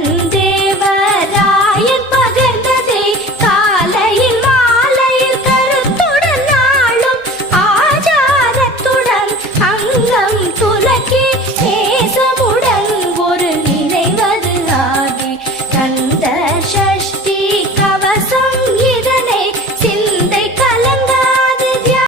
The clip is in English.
ನನ್ನ